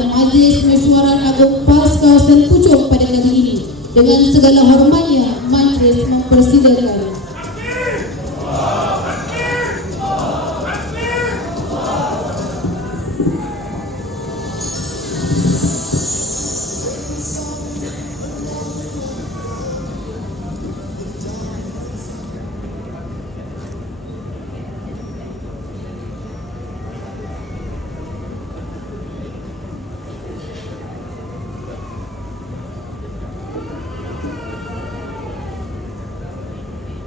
kepada Majlis Mesyuarat Agung PAS kawasan Puchong pada kali ini. Dengan segala hormatnya, Majlis mempersilakan.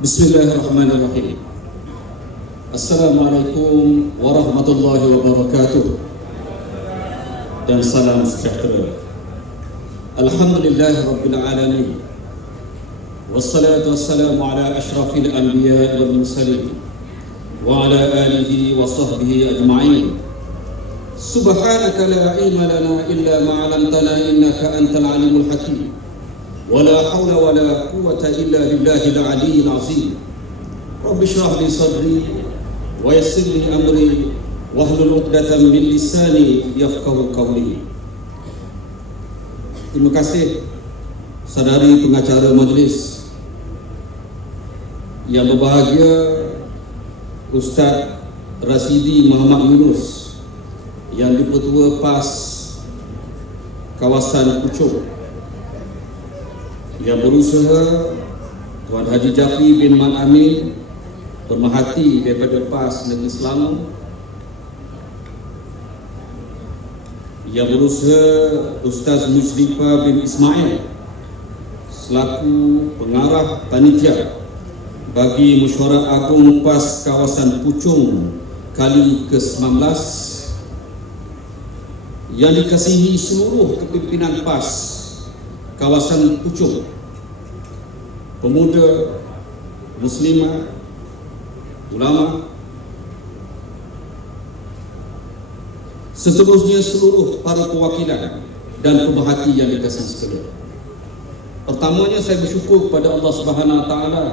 Bismillahirrahmanirrahim. Assalamualaikum warahmatullahi wabarakatuh. Dan salam sejahtera. Alhamdulillah Rabbil Alamin. Wassalatu wassalamu ala ashrafil anbiya wal mursalin wa ala alihi wa sahbihi ajma'in. Subhanaka la ilma lana illa ma 'allamtana innaka antal alimul hakim. ولا حول ولا قوة إلا بالله العلي العظيم. رب اشرح لي صدري ويسر لي أمري واحلل عقدة من لساني يفقهوا قولي. Terima kasih saudari pengacara majlis yang berbahagia, Ustaz Rasidi Muhammad Yunus yang di-Pertua PAS kawasan Puchong, yang berusaha Tuan Haji Jafri bin Man Amin, pemerhati daripada PAS Negeri Selangor, yang berusaha Ustaz Muslifa bin Ismail selaku pengarah panitia bagi Mesyuarat Agung PAS kawasan Puchong kali ke-19, yang dikasihi seluruh kepimpinan PAS kawasan Puchong, pemuda, muslimah, ulama, seterusnya seluruh para perwakilan dan pemerhati yang dikasihi sekalian. Pertamanya saya bersyukur kepada Allah Subhanahu Wa Taala.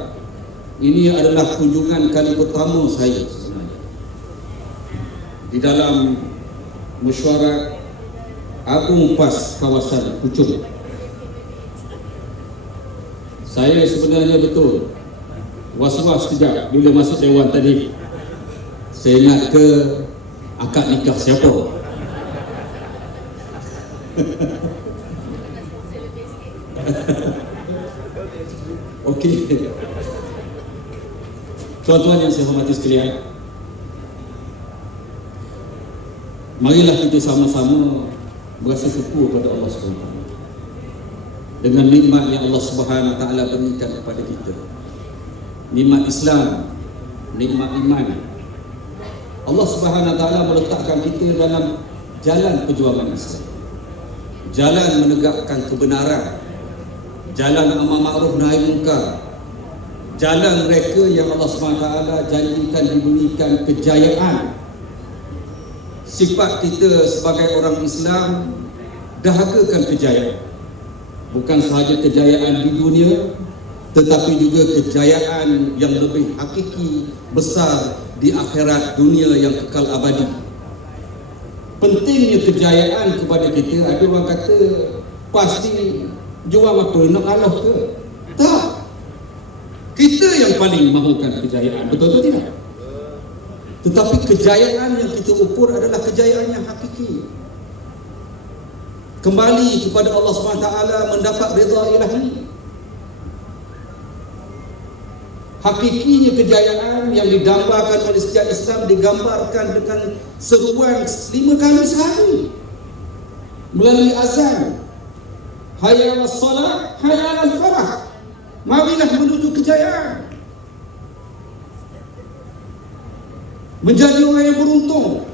Ini adalah kunjungan kali pertama saya sebenarnya di dalam Mesyuarat Agung PAS kawasan Puchong. Saya sebenarnya betul was-was sekejap bila masuk dewan tadi. Saya ingat ke akad nikah siapa. Okey. Tuan-tuan yang saya hormati sekalian, marilah kita sama-sama berasa syukur kepada Allah SWT dengan nikmat yang Allah Subhanahu Wa Taala berikan kepada kita. Nikmat Islam, nikmat iman. Allah Subhanahu Wa Taala meletakkan kita dalam jalan perjuangan Islam, jalan menegakkan kebenaran, jalan amar ma'ruf nahi munkar, jalan mereka yang Allah Subhanahu Wa Taala janjikan diberikan kejayaan. Sifat kita sebagai orang Islam dahagakan kejayaan. Bukan sahaja kejayaan di dunia, tetapi juga kejayaan yang lebih hakiki, besar di akhirat dunia yang kekal abadi. Pentingnya kejayaan kepada kita. Ada orang kata pasti jual apa, nak kalah ke? Tak. Kita yang paling mahukan kejayaan, betul atau tidak? Tetapi kejayaan yang kita ukur adalah kejayaan yang hakiki. Kembali kepada Allah SWT, mendapat redha ilahi. Hakikinya kejayaan yang digambarkan oleh setiap Islam digambarkan dengan seruan 5 kali sehari melalui azan, hayya 'alas salat, hayya 'alal falah. Marilah menuju kejayaan, menjadi orang yang beruntung,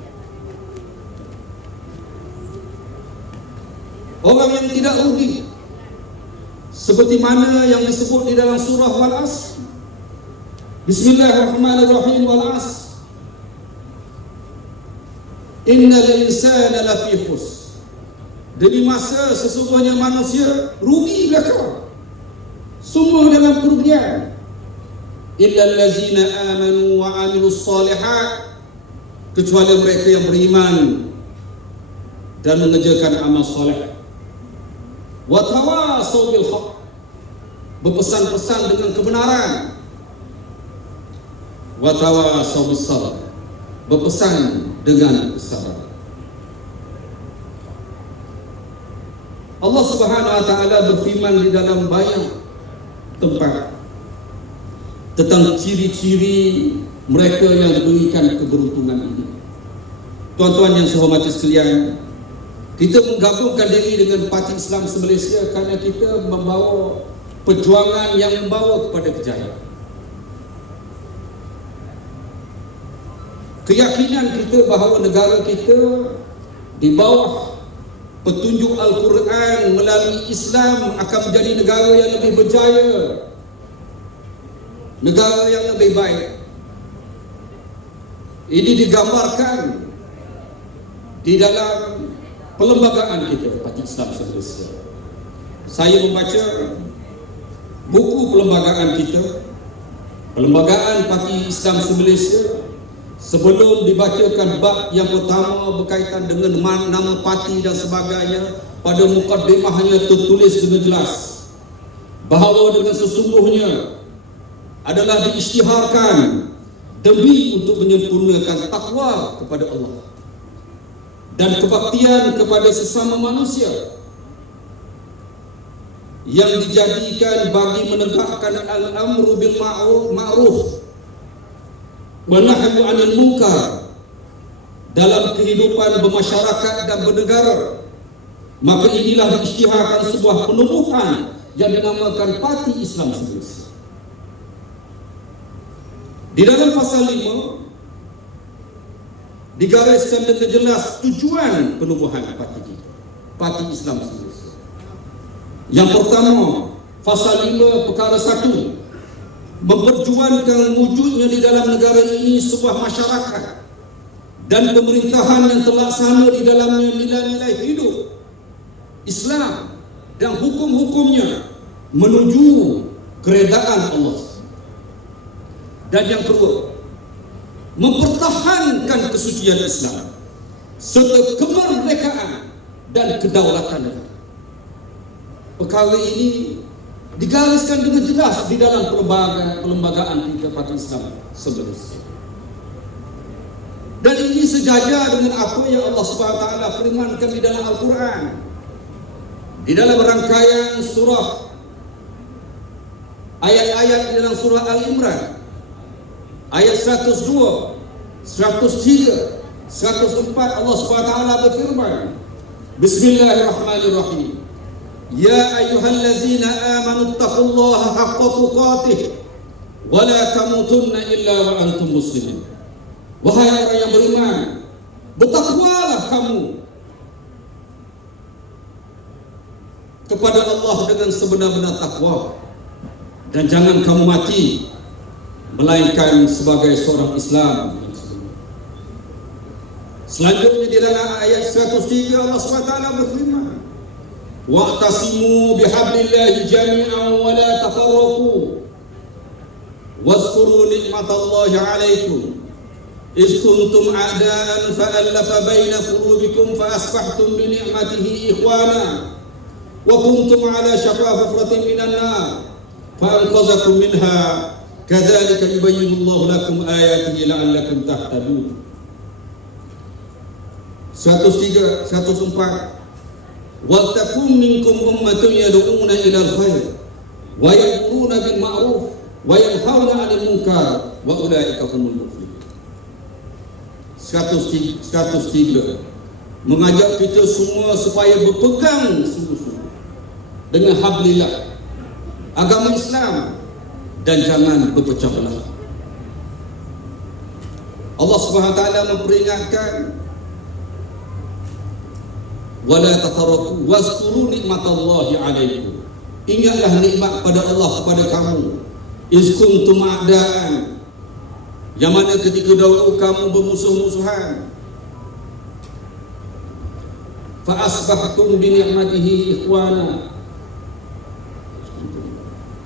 orang yang tidak rugi, seperti mana yang disebut di dalam surah Wal-Asr. Bismillahirrahmanirrahim. Wal-Asr, innal insana lafi khusr. Demi masa sesungguhnya manusia rugi belaka, semua dalam kerugian. Illal ladzina amanu wa 'amilus shalihat, kecuali mereka yang beriman dan mengerjakan amal soleh. Wa tawasau bil haqq, berpesan-pesan dengan kebenaran. Wa tawasau bis sabr, berpesan dengan kesabaran. Allah Subhanahu wa taala berfirman di dalam banyak tempat tentang ciri-ciri mereka yang diberikan keberuntungan ini. Tuan-tuan yang saya hormati sekalian, kita menggabungkan diri dengan Parti Islam se-Malaysia kerana kita membawa perjuangan yang membawa kepada kejayaan. Keyakinan kita bahawa negara kita di bawah petunjuk Al-Quran melalui Islam akan menjadi negara yang lebih berjaya, negara yang lebih baik. Ini digambarkan di dalam perlembagaan kita, Parti Islam se-Malaysia. Saya membaca buku perlembagaan kita, Perlembagaan Parti Islam se-Malaysia. Sebelum dibacakan bab yang pertama berkaitan dengan nama parti dan sebagainya, pada mukaddimahnya tertulis dengan jelas bahawa dengan sesungguhnya adalah diisytiharkan demi untuk menyempurnakan takwa kepada Allah dan kebaktian kepada sesama manusia yang dijadikan bagi menegakkan al-amru bil ma'ruf wa nahyu 'anil munkar dalam kehidupan bermasyarakat dan bernegara. Maka inilah diisytiharkan sebuah penubuhan yang dinamakan Parti Islam se-Malaysia. Di dalam pasal 5 digariskan dengan jelas tujuan penubuhan parti kita, Parti Islam se-Malaysia. Yang pertama, pasal 5 perkara 1, memperjuangkan wujudnya di dalam negara ini sebuah masyarakat dan pemerintahan yang terlaksana di dalamnya nilai-nilai hidup Islam dan hukum-hukumnya menuju keredaan Allah. Dan yang kedua, mempertahankan kesucian Islam serta kemerdekaan dan kedaulatan negara. Perkara ini digariskan dengan jelas di dalam perlembagaan kita Parti Islam se-Malaysia. Dan ini sejajar dengan apa yang Allah Subhanahu wa taala firmankan di dalam Al-Quran. Di dalam rangkaian surah, ayat-ayat di dalam surah Al-Imran, ayat 102, 103, 104, Allah Subhanahu wa taala berfirman, Bismillahirrahmanirrahim. Ya ayyuhallazina amanu taqullaha haqqa tuqatih wa la tamutunna illa wa antum muslimin. Wahai orang yang beriman, bertakwalah kamu kepada Allah dengan sebenar-benar takwa, dan jangan kamu mati melainkan sebagai seorang Islam. Selanjutnya di dalam ayat 103 Allah SWT berfirman, wa'tasimu bihablillahi jami'an wa la tafarraqu wazkuru ni'matallahi 'alaikum iz kuntum a'daan fa'alafa baina qulubikum fa asbahtum bi ni'matihi ikhwana wa kuntum 'ala shafa hufratin minan nar fa anqadhakum minha kadzalika yubayyinullahu lakum ayatihi la'allakum tahtadun. 103, 104, wa takum minkum ummatun yad'una ila al-khair wa ya'muruna bil ma'ruf wa yanhauna 'anil munkar wa ulaika humul muflihun. 103 mengajak kita semua supaya berpegang sungguh-sungguh dengan hablillah, agama Islam, dan jangan berpecah belah. Allah Subhanahu wa taala memperingatkan, wala tafarraqu wazkuru nikmatallahi 'alaikum. Ingatlah nikmat pada Allah kepada kamu. Iz kuntum a'daan, yang mana ketika dahulu kamu bermusuh-musuhan. Fa asbahtum bi ni'matihi ikhwana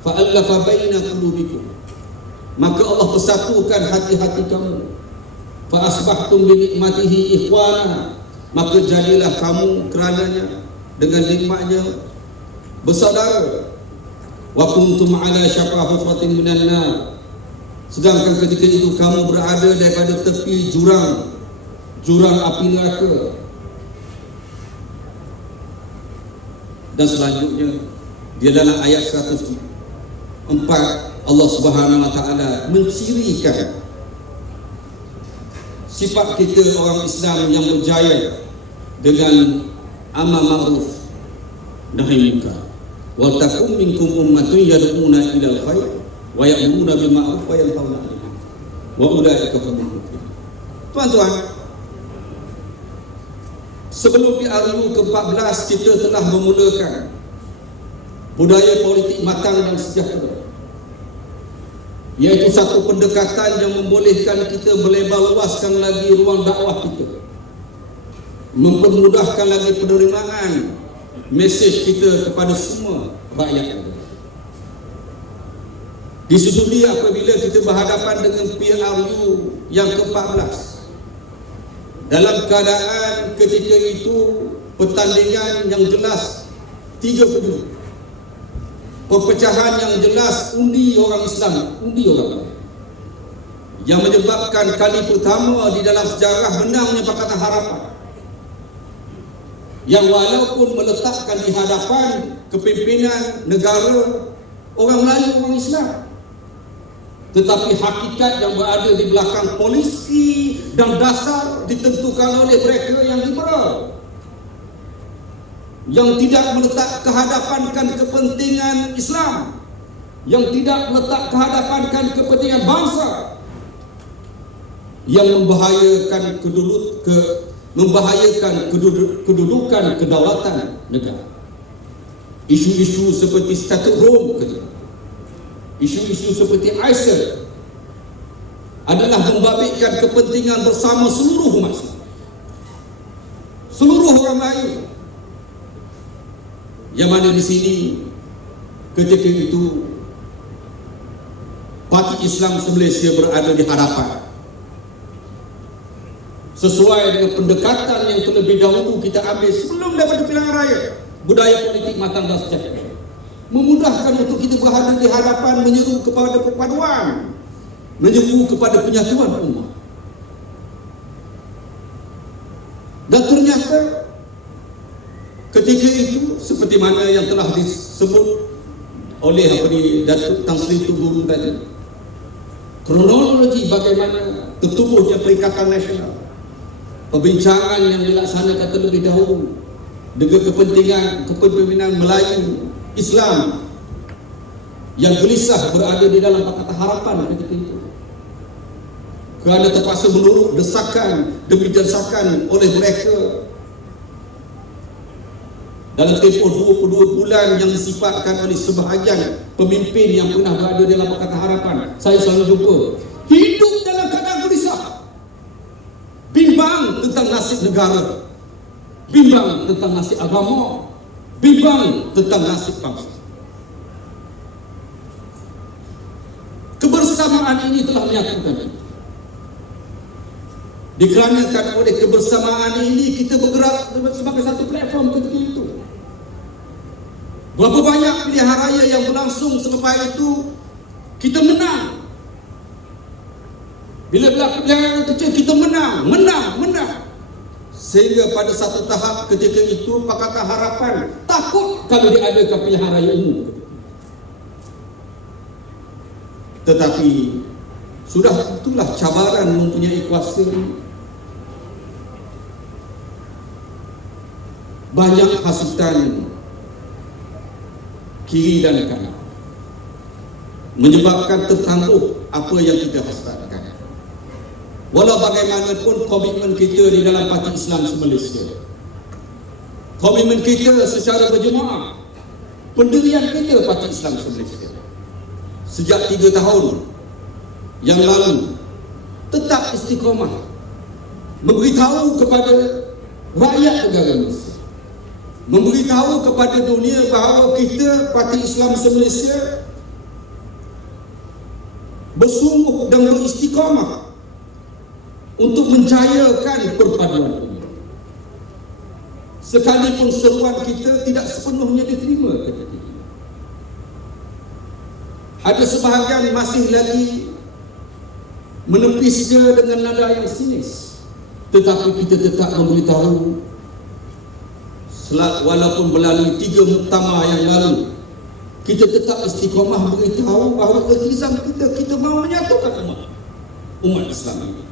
fa alafa baina qulubikum. Maka Allah persatukan hati-hati kamu. Fa asbahtum bi ni'matihi ikhwana, maka jadilah kamu kerananya dengan nikmatnya bersaudara. Wa kuntum ala syafa hufratin minan nar, sedangkan ketika itu kamu berada daripada tepi jurang api neraka. Dan selanjutnya di dalam ayat 104 Allah Subhanahu wa taala mencirikan sifat kita orang Islam yang berjaya dengan amal ma'ruf nahi munkar. Wal takum minkum ummatun yad'una ilal khair wa ya'muruna bil ma'ruf wa yanhauna 'anil munkar wa ulaika humul muflihun. Tuan-tuan, sebelum PRU ke-14 kita telah memulakan budaya politik matang dan sejahtera, iaitu satu pendekatan yang membolehkan kita melebar luaskan lagi ruang dakwah kita, mempermudahkan lagi penerimaan mesej kita kepada semua rakyat. Disetujui apabila kita berhadapan dengan PRU yang ke-14 dalam keadaan ketika itu pertandingan yang jelas 3 penjuru, perpecahan yang jelas undi orang Islam, undi orang lain, yang menyebabkan kali pertama di dalam sejarah menangnya Pakatan Harapan, yang walaupun meletakkan di hadapan kepimpinan negara orang Melayu, orang Islam, tetapi hakikat yang berada di belakang polisi dan dasar ditentukan oleh mereka yang liberal, yang tidak meletak kehadapankan kepentingan Islam, yang tidak meletak kehadapankan kepentingan bangsa, yang membahayakan kedudukan kedaulatan negara. Isu-isu seperti Statut Rom, isu-isu seperti ISIL adalah membabitkan kepentingan bersama seluruh umat, seluruh orang Melayu, yang mana di sini ketika itu Parti Islam se-Malaysia berada di hadapan, sesuai dengan pendekatan yang terlebih dahulu kita ambil sebelum daripada pilihan raya, budaya politik matang dan sejahtera, memudahkan untuk kita berada di hadapan, menyeru kepada perpaduan, menyeru kepada penyatuan umat. Dan ternyata ketika itu, seperti mana yang telah disebut oleh Datuk Tan Sri Tun tadi, kronologi bagaimana tertubuhnya Perikatan Nasional, perbincangan yang dilaksanakan terlebih dahulu dengan kepentingan kepemimpinan Melayu Islam yang gelisah berada di dalam Pakatan Harapan ketika itu, kerana terpaksa menurut desakan demi desakan oleh mereka dalam tempoh 22 bulan yang disifatkan oleh sebahagian pemimpin yang pernah berada dalam Pakatan Harapan. Saya selalu jumpa hidup dalam keadaan gelisah, bimbang tentang nasib negara, bimbang tentang nasib agama, bimbang tentang nasib bangsa. Kebersamaan ini telah menyatukan kita. Dikarenakan oleh kebersamaan ini kita bergerak sebagai satu platform ketika itu. Berapa banyak pilihan raya yang berlangsung selepas itu kita menang. Bila pilihan kecil kita menang. Sehingga pada satu tahap ketika itu Pakatan Harapan takut kalau diadakan pilihan raya umum. Tetapi sudah itulah cabaran mempunyai kuasa. Banyak hasutan kiri dan kanan menyebabkan tertangguh apa yang kita hasratkan. Walau bagaimanapun komitmen kita di dalam Parti Islam se-Malaysia, komitmen kita secara berjemaah, pendirian kita Parti Islam se-Malaysia sejak 3 tahun yang lalu tetap istiqamah memberitahu kepada rakyat negara Malaysia, memberitahu kepada dunia bahawa kita Parti Islam se-Malaysia bersungguh dan beristiqamah untuk menjayakan perpaduan ini, sekalipun seruan kita tidak sepenuhnya diterima, kata dia. Ada sebahagian masih lagi menepisnya dengan nada yang sinis, tetapi kita tetap memberitahu, walaupun melalui 3 muktamar yang lalu, kita tetap istiqamah beritahu bahawa iltizam kita mahu menyatukan umat Islam ini.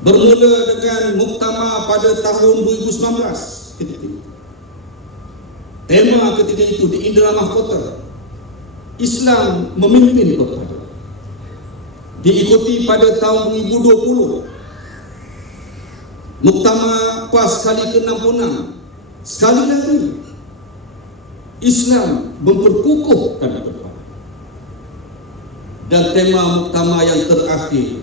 Bermula dengan muktamar pada tahun 2019 ketika itu. Tema ketika itu di Indra Mahkota, Islam memimpin kota. Diikuti pada tahun 2020 muktamar PAS kali ke-66. Sekali lagi Islam memperkukuhkan depan. Dan tema muktamar yang terakhir,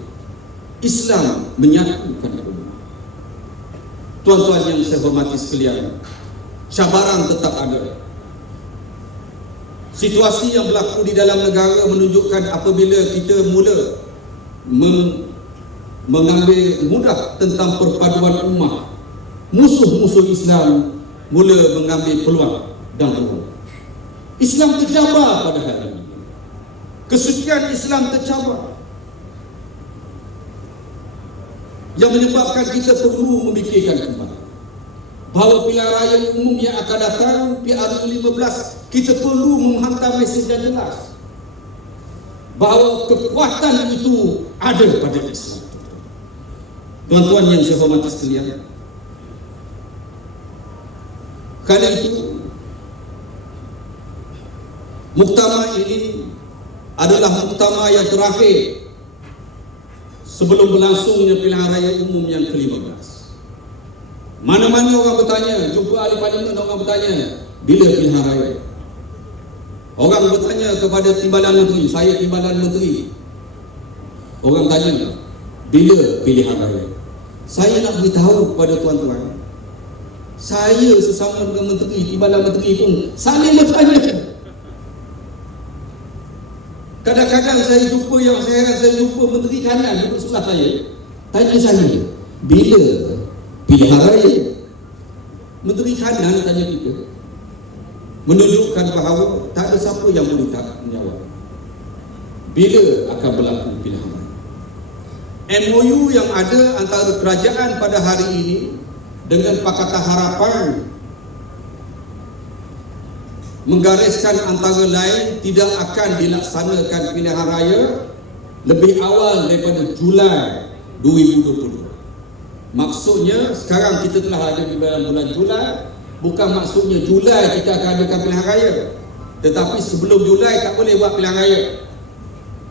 Islam menyatukan umat. Tuan-tuan yang saya hormati sekalian, cabaran tetap ada. Situasi yang berlaku di dalam negara menunjukkan apabila kita mula mengambil mudah tentang perpaduan umat, musuh-musuh Islam mula mengambil peluang dan peluang. Islam tercabar pada hari ini. Kesucian Islam tercabar, yang menyebabkan kita perlu memikirkan kembali bahawa pilihan raya umum yang akan datang PRU15, kita perlu menghantar mesej yang jelas bahawa kekuatan itu ada pada Islam. Tuan-tuan yang saya hormati sekalian, kerana itu muktamar ini adalah muktamar yang terakhir sebelum berlangsungnya pilihan raya umum yang ke-15. Mana-mana orang bertanya, jumpa ahli parlimen, orang bertanya, bila pilihan raya? Orang bertanya kepada Timbalan Menteri, saya Timbalan Menteri, orang tanya, bila pilihan raya? Saya nak beritahu kepada tuan-tuan, saya sesama dengan Menteri, Timbalan Menteri pun saling bertanya. Kadang-kadang saya jumpa, yang saya jumpa Menteri Kanan duduk sebelah saya, tanya saya, bila pilihan raya? Menteri Kanan tanya kita, menunjukkan bahawa tak ada siapa yang boleh tak menjawab bila akan berlaku pilihan raya. MOU yang ada antara kerajaan pada hari ini dengan Pakatan Harapan menggariskan antara lain tidak akan dilaksanakan pilihan raya lebih awal daripada Julai 2020. Maksudnya sekarang kita telah ada di dalam bulan Julai, bukan maksudnya Julai kita akan adakan pilihan raya, tetapi sebelum Julai tak boleh buat pilihan raya.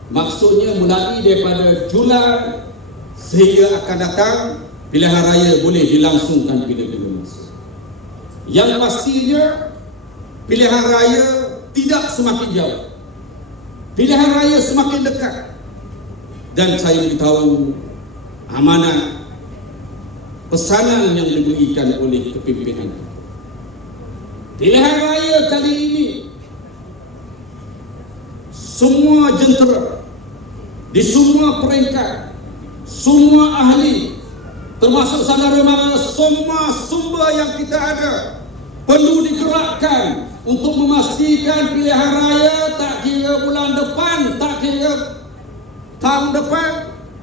Maksudnya mulai daripada Julai sehingga akan datang pilihan raya boleh dilangsungkan bila-bila masa. Yang pastinya pilihan raya tidak semakin jauh, pilihan raya semakin dekat. Dan saya beritahu amanat pesanan yang diberikan oleh kepimpinan. Pilihan raya kali ini, semua jentera di semua peringkat, semua ahli, termasuk saudara mara, semua sumber yang kita ada perlu digerakkan untuk memastikan pilihan raya tak kira bulan depan, tak kira tahun depan,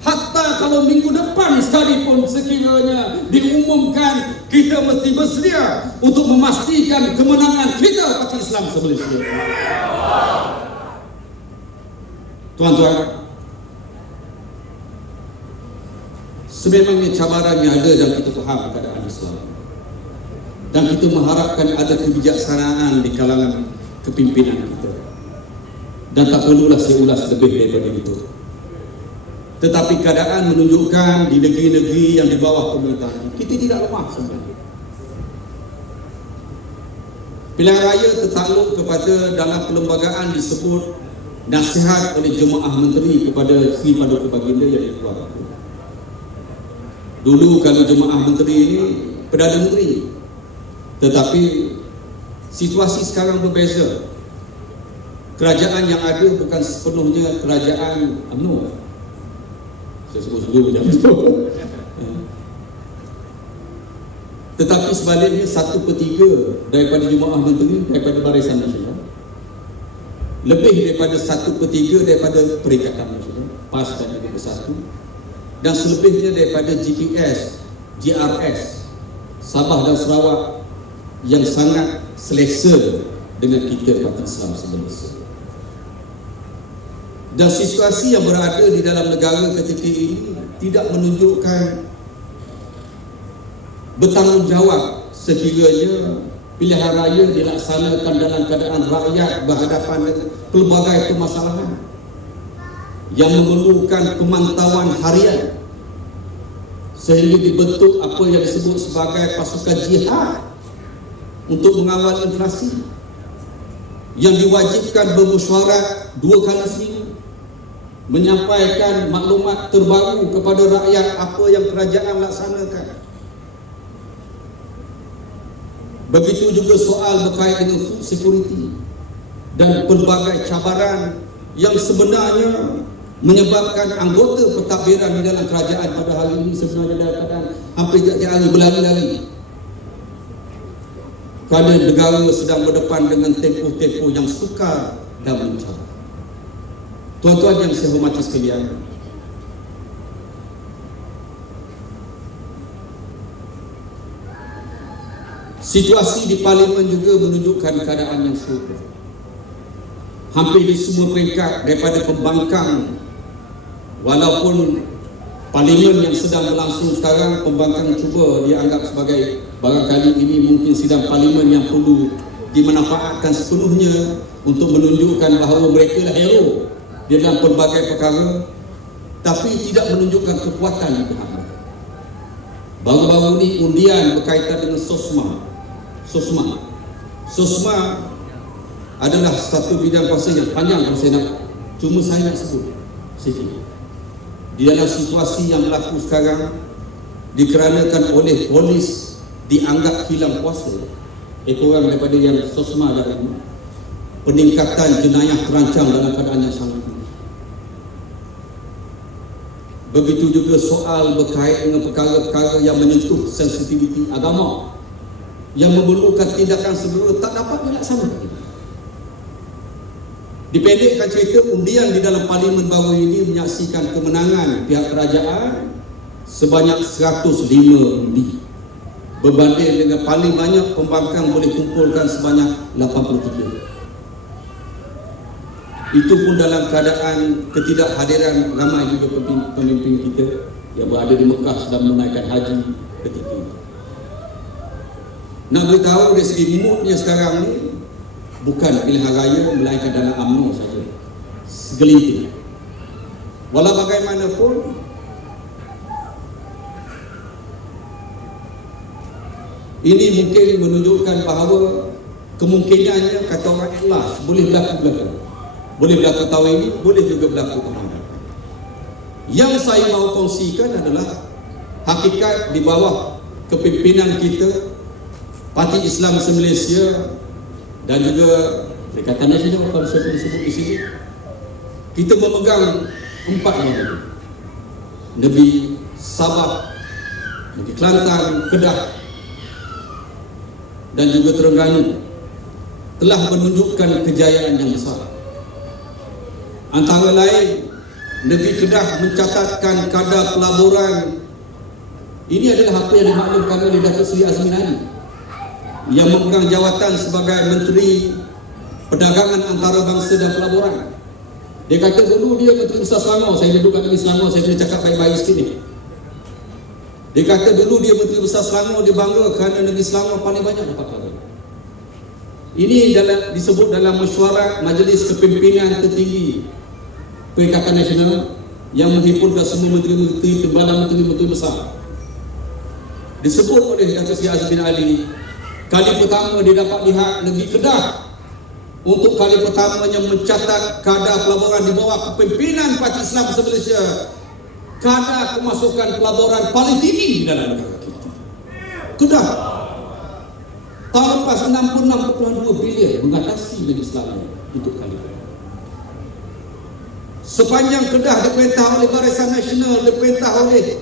hatta kalau minggu depan sekalipun sekiranya diumumkan, kita mesti bersedia untuk memastikan kemenangan kita Parti Islam Malaysia. Tuan-tuan, sememangnya cabaran yang ada dan kita faham keadaan Islam, dan kita mengharapkan ada kebijaksanaan di kalangan kepimpinan kita, dan tak perlulah saya ulas lebih daripada itu. Tetapi keadaan menunjukkan di negeri-negeri yang di bawah pemerintahan kita tidak lemah sebenarnya. Pilihan raya tertakluk kepada dalam perlembagaan disebut nasihat oleh jemaah menteri kepada Sri Paduka Baginda yang dikeluarkan. Dulu kalau jemaah menteri ini Perdana Menteri, tetapi situasi sekarang berbeza. Kerajaan yang ada bukan sepenuhnya kerajaan UMNO. Saya sebut dulu macam itu. Tetapi sebaliknya 1/3 daripada Jemaah Menteri daripada Barisan Nasional, lebih daripada 1/3 daripada Perikatan Nasional, PAS dan juga Bersatu, dan selebihnya daripada GPS, GRS, Sabah dan Sarawak yang sangat selesa dengan kita Parti Islam Malaysia. Dan situasi yang berada di dalam negara ketika ini tidak menunjukkan bertanggungjawab sekiranya pilihan raya dilaksanakan dalam keadaan rakyat berhadapan dengan pelbagai permasalahan yang memerlukan pemantauan harian sehingga dibentuk apa yang disebut sebagai pasukan jihad untuk mengawal inflasi yang diwajibkan bermesyuarat 2 kali seminggu, menyampaikan maklumat terbaru kepada rakyat apa yang kerajaan laksanakan. Begitu juga soal berkait dengan food security dan pelbagai cabaran yang sebenarnya menyebabkan anggota pentadbiran di dalam kerajaan pada hari ini sebenarnya dalam keadaan hampir tiap-tiap hari berlari-lari kerana negara sedang berdepan dengan tempoh-tempoh yang sukar dan mencabar. Tuan-tuan yang saya hormati sekalian, situasi di Parlimen juga menunjukkan keadaan yang serupa. Hampir di semua peringkat daripada pembangkang, walaupun Parlimen yang sedang berlangsung sekarang, pembangkang cuba dianggap sebagai barangkali ini mungkin sidang Parlimen yang perlu dimanfaatkan sepenuhnya untuk menunjukkan bahawa mereka lah hero di dalam pelbagai perkara, tapi tidak menunjukkan kekuatan di pihak mereka. Baru-baru ini undian berkaitan dengan SOSMA adalah satu bidang kuasa yang panjang kalau saya nak, cuma saya nak sebut sikit. Di dalam situasi yang berlaku sekarang, dikarenakan oleh polis dianggap hilang kuasa, ekoran daripada yang SOSMA dah ini, peningkatan jenayah terancam dalam keadaan yang sangat tinggi. Begitu juga soal berkait dengan perkara-perkara yang menyentuh sensitiviti agama yang memerlukan tindakan segera tak dapat dilaksanakan. Dipendekkan cerita, undian di dalam Parlimen baru ini menyaksikan kemenangan pihak kerajaan sebanyak 105 undi, berbanding dengan paling banyak pembangkang boleh kumpulkan sebanyak 83. Itu pun dalam keadaan ketidakhadiran ramai juga pemimpin kita yang berada di Mekah sedang menunaikan haji ketika itu. Nak beritahu dari segi moodnya sekarang ni bukan pilihan raya melainkan dalam UMNO saja, segelintir. Walau bagaimanapun, ini mungkin menunjukkan bahawa kemungkinannya kata orang ikhlas boleh berlaku. Boleh berlaku tahun ini, boleh juga berlaku tahun depan. Yang saya mahu kongsikan adalah hakikat di bawah kepimpinan kita, Parti Islam Malaysia dan juga Perikatan Nasional, kalau saya boleh sebut di sini, kita memegang 4 negeri: Negeri Sabah, Negeri Kelantan, Kedah dan juga Terengganu telah menunjukkan kejayaan yang besar. Antara lain, Negeri Kedah mencatatkan kadar pelaburan. Ini adalah apa yang dimaklumkan oleh Datuk Seri Azmin Ali yang memegang jawatan sebagai Menteri Perdagangan Antarabangsa dan Pelaburan. Dia kata dulu dia Menteri Besar Selangor. Saya duduk kat Negeri Selangor, saya kena cakap baik-baik sikit ni. Dia kata dulu dia Menteri Besar Selangor, dia bangga kerana Negeri Selangor paling banyak dapat pelaburan. Ini disebut dalam mesyuarat Majlis Kepimpinan Tertinggi Perikatan Nasional yang menghimpunkan semua menteri-menteri, timbalan menteri-menteri besar. Disebut oleh Datuk Seri Azmin Ali, kali pertama dia dapat lihat Negeri Kedah untuk kali pertamanya mencatat kadar pelaburan di bawah kepimpinan Parti Islam Malaysia. Kadar kemasukan pelaburan paling tinggi di dalam negara kita. Kedah tahun lepas 66.2 bilion mengatasi Negeri Selangor untuk kali ini. Sepanjang Kedah diperintah oleh Barisan Nasional, diperintah oleh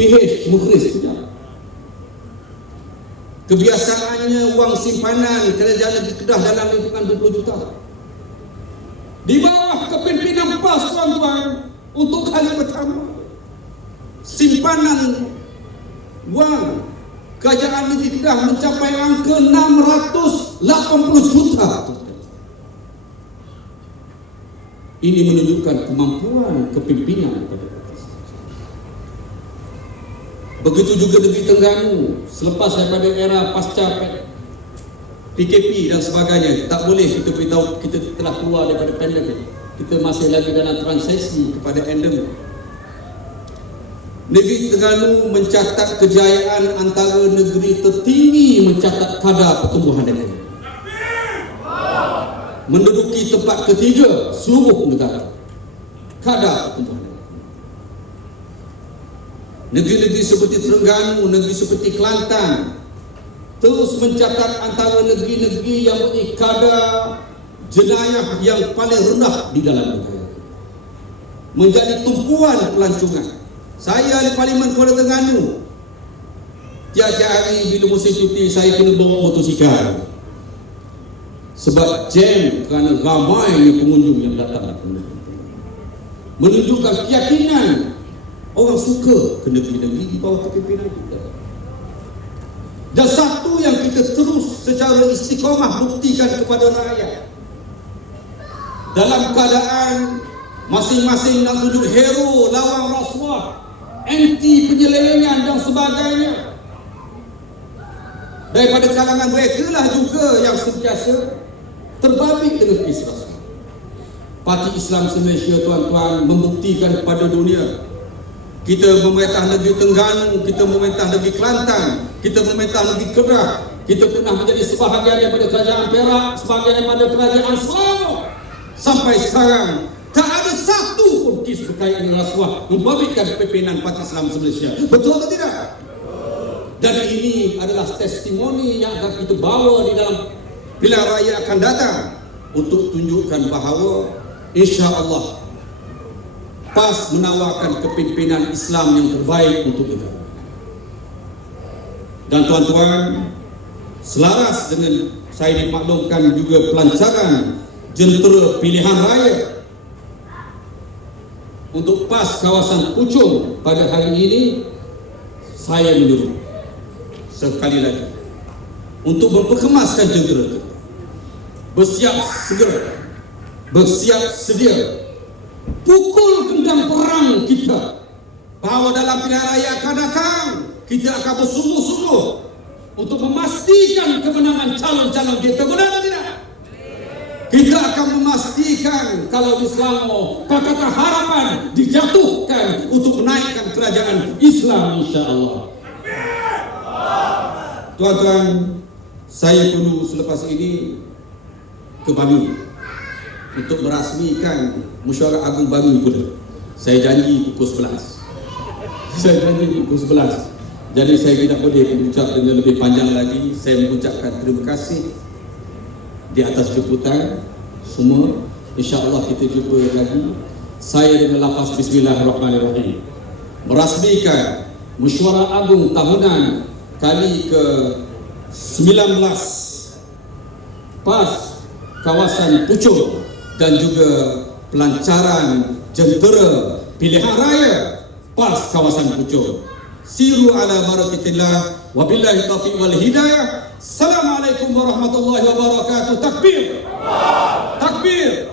PH Mukhris tidak. Kebiasaannya wang simpanan kerajaan negeri Kedah dalam lingkungan 20 juta. Di bawah kepimpinan PAS, tuan-tuan, untuk kali pertama simpanan wang kerajaan negeri Kedah mencapai angka 680 juta. Ini menunjukkan kemampuan kepimpinan pada atas. Begitu juga negeri Terengganu, selepas daripada era pasca PKP dan sebagainya, tak boleh kita beritahu kita telah keluar daripada pandemik. Kita masih lagi dalam transisi kepada endemik. Negeri Terengganu mencatat kejayaan antara negeri tertinggi mencatat kadar pertumbuhan ekonomi. Menduduki tempat ketiga seluruh negara kadar pertumbuhan ekonomi. Negeri-negeri seperti Terengganu, negeri seperti Kelantan terus mencatat antara negeri-negeri yang mempunyai kadar jenayah yang paling rendah di dalam negara, menjadi tumpuan pelancongan. Saya ahli Parlimen Kuala Terengganu, tiap-tiap hari bila musim cuti saya kena bawa motosikal sebab jam kerana ramainya pengunjung yang datang. Menunjukkan keyakinan orang suka ke negeri-negeri di bawah kepimpinan kita. Dan satu yang kita terus secara istiqamah buktikan kepada rakyat, dalam keadaan masing-masing nak tunjuk hero, lawan rasuah, anti penyelewengan dan sebagainya, daripada kalangan mereka lah juga yang sentiasa terbabit dengan Islam. Parti Islam Malaysia, tuan-tuan, membuktikan kepada dunia, kita memerintah negeri Terengganu, kita memerintah negeri Kelantan, kita memerintah negeri Kedah, kita pernah menjadi sebahagian daripada kerajaan Perak, sebahagian daripada kerajaan Selangor. Sampai sekarang tak ada satu pun kes berkaitan dengan rasuah membabitkan pimpinan Parti Islam Malaysia. Betul atau tidak? Dan ini adalah testimoni yang akan kita bawa di dalam pilihan raya akan datang untuk tunjukkan bahawa insya-Allah PAS menawarkan kepimpinan Islam yang terbaik untuk negara. Dan tuan-tuan, selaras dengan saya dimaklumkan juga pelancaran jentera pilihan raya untuk PAS kawasan Puchong pada hari ini, saya menyuruh sekali lagi untuk memperkemaskan jentera kita, bersiap segera, bersiap sedia, pukul gendang perang kita, bahawa dalam pilihan raya akan datang kita akan bersungguh-sungguh untuk memastikan kemenangan calon-calon kita. Benar atau tidak? Kita akan memastikan kalau di Selangor Pakatan Harapan dijatuhkan untuk menaikkan kerajaan Islam, insya-Allah. Tuan-tuan, saya perlu selepas ini ke Bami untuk merasmikan Mesyuarat Agung Bami pula. Saya janji pukul 11. Saya janji pukul 11. Jadi saya tidak boleh mengucap dengan lebih panjang lagi. Saya mengucapkan terima kasih di atas jemputan semua. InsyaAllah kita jumpa lagi. Saya dengan lafaz Bismillahirrahmanirrahim merasmikan Mesyuarat Agung tahunan kali ke-19 PAS kawasan Puchong dan juga pelancaran jentera pilihan raya PAS kawasan Puchong. Siru ala barakatillah, wabillahi taufiq wal hidayah. Assalamualaikum warahmatullahi wabarakatuh. Takbir, takbir.